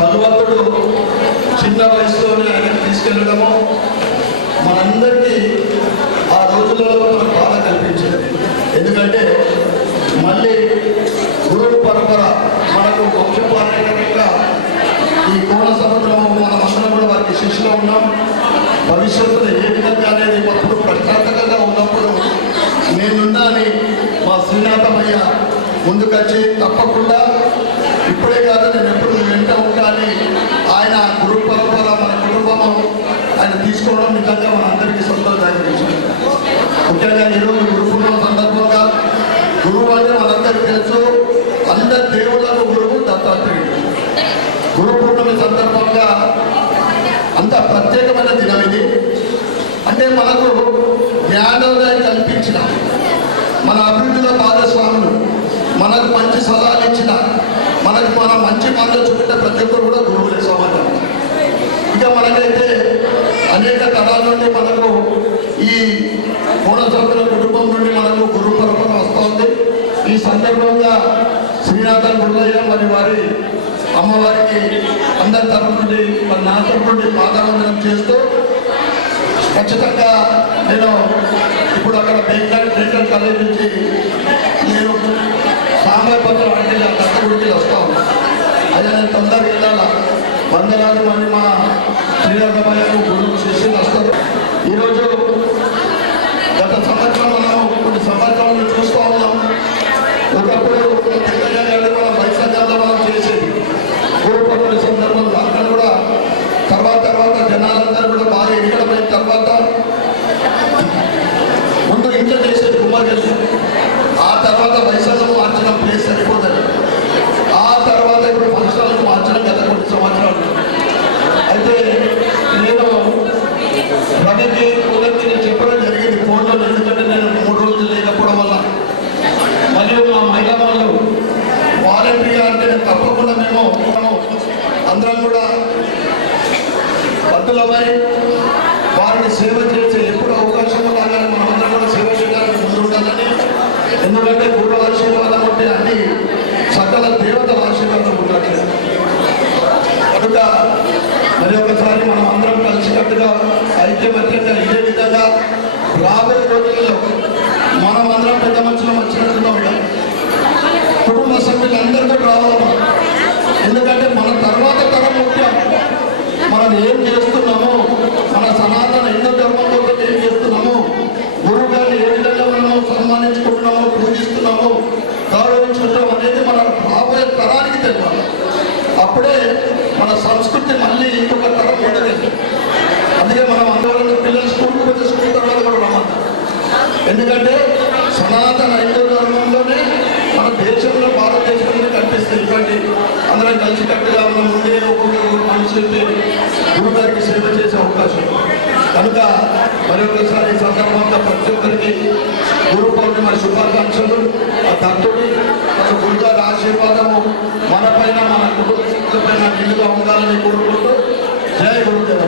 భగవంతుడు చిన్న వయసులోనే ఆయన తీసుకెళ్ళడము మనందరికీ ఆ రోజులలో మనకు బాధ కల్పించింది. ఎందుకంటే మళ్ళీ గురువు పరంపర మనకు వంశపారంపర్యంగా ఈ కోన సముద్రము మనం అందరం కూడా వారికి శిష్యులో ఉన్నాం. భవిష్యత్తులో ఏ విధంగా అనేది అప్పుడు ప్రశ్నార్థకంగా ఉన్నప్పుడు నేనున్నా అని మా శ్రీనాథమయ్య ముందుకొచ్చి తప్పకుండా ఇప్పుడే కాదు నేను ఎప్పుడు వెంట ఉంటాను ఆయన గురు పరంపర మన కుటుంబము ఆయన తీసుకోవడం నిజంగా మనందరికీ సంతోషాన్ని. ముఖ్యంగా ఈరోజు గురు పూర్ణిమ సందర్భంగా గురువు అంటే మనందరికీ తెలుసు, అందరి దేవుళ్ళకు గురువు దత్తాత్రేయుడు. గురు పూర్ణిమ సందర్భంగా అంత ప్రత్యేకమైన దినం ఇది. అంటే మనకు జ్ఞానోదయం కల్పించిన మన అభివృద్ధిలో భాగస్వాములు, మనకు మంచి సలహాలు ఇచ్చిన, మనకు మన మంచి మార్గం చూపెట్టే ప్రతి ఒక్కరు కూడా గురువులే సమాజం. ఇంకా మనకైతే అనేక తరాల నుండి మనకు ఈ కోనసముద్ర కుటుంబం నుండి మనకు గురు పరంపర వస్తూ ఉంది. ఈ సందర్భంగా శ్రీనాథ గురులయ్య మరి వారి అమ్మవారికి అందరి తరఫు నుండి మరి నా తరఫు నుండి పాదావందనం చేస్తూ ఖచ్చితంగా నేను ఇప్పుడు అక్కడ డెంటల్ కాలేజ్ నుంచి నేను సాంబాపత్రం అంటే దత్త గుడికి వస్తా ఉన్నాను. అదే నేను తొందరగా వెళ్ళాలా. వందలాది మంది మా శ్రీరంగమయ్యకు గురువు శిష్యులు వస్తారు. ఈరోజు గత సంవత్సరం మనం కొన్ని సంవత్సరాలు చూస్తూ ఉన్నాం. ఒకప్పుడు మనం వైశాఖంలో మనం చేసేది గురుపౌర్ణమి సందర్భంలో అక్కడ కూడా తర్వాత జనాలందరూ కూడా బాగా ఎన్నికలమైన తర్వాత ముందు ఇంట్లో చేసేది కుమార్తె, ఆ తర్వాత వైశాఖం మార్చడం ప్లేస్ సరిపోతుంది. ఆ తర్వాత ఇప్పుడు ఫంక్షన్లకు మార్చడం గత కొన్ని సంవత్సరాలు. అయితే నేను రవికి పూలకి నేను చెప్పడం జరిగింది ఫోన్లో, ఎందుకంటే నేను 3 రోజులు లేకపోవడం వల్ల. మరియు మా మహిళా వాళ్ళు వాలంటీర్గా అంటే తప్పకుండా మేము అందరం కూడా బద్దులమై వారిని సేవ చేసి ఎప్పుడు అవకాశం ఉండాలని మనమందరం కూడా సేవ చేయడానికి ముందు ఉండాలని. ఎందుకంటే గురు ఆశీర్వాదం అంటే అన్ని సకల దేవతల ఆశీర్వాదం ఉండాలి. కనుక మరి ఒకసారి మనం అందరం కలిసికట్టుగా ఐక్యమత్యంగా ఇదే విధంగా రాబోయే రోజులలో మనం అందరం పెద్ద మనుషులు వచ్చినట్టుగా ఉంటాం. కుటుంబ సభ్యులందరితో రావాలి. ఎందుకంటే మన తర్వాత తరం ముఖ్యం. మనం ఏం చేస్తున్నాము, మన సనాతన హిందూ ధర్మం కోసం ఏం చేస్తున్నాము, గురువు గారిని ఏ విధంగా మనము సన్మానించుకుంటున్నాము, పూజిస్తున్నాము, గౌరవించుకుంటాం అనేది మన రాబోయే తరానికి తెలియాలి. అప్పుడే మన సంస్కృతి మళ్ళీ ఇంకొక తరం ఉండలేదు. అందుకే మనం అందరం పిల్లలు స్కూల్కి వచ్చి స్కూల్ తర్వాత కూడా రమ్మంటాం. ఎందుకంటే సనాతన హిందూ ధర్మంలోనే మన దేశంలో భారతదేశంలో కనిపిస్తుంది. ఇటువంటి అందరం కలిసికట్టుగా మనం ముందే ఒక్కొక్క మనుషులకి గురువు గారికి సేవ చేసే అవకాశం. కనుక మరొకసారి ఈ సందర్భంగా ప్రతి ఒక్కరికి గురు పౌర్ణిమ శుభాకాంక్షలు. ఆ దత్తుడి మన గురుగారి ఆశీర్వాదము మన పైన మన కుటుంబ పైన నిండుగా ఉండాలని కోరుకుంటూ జై గురుదేవ.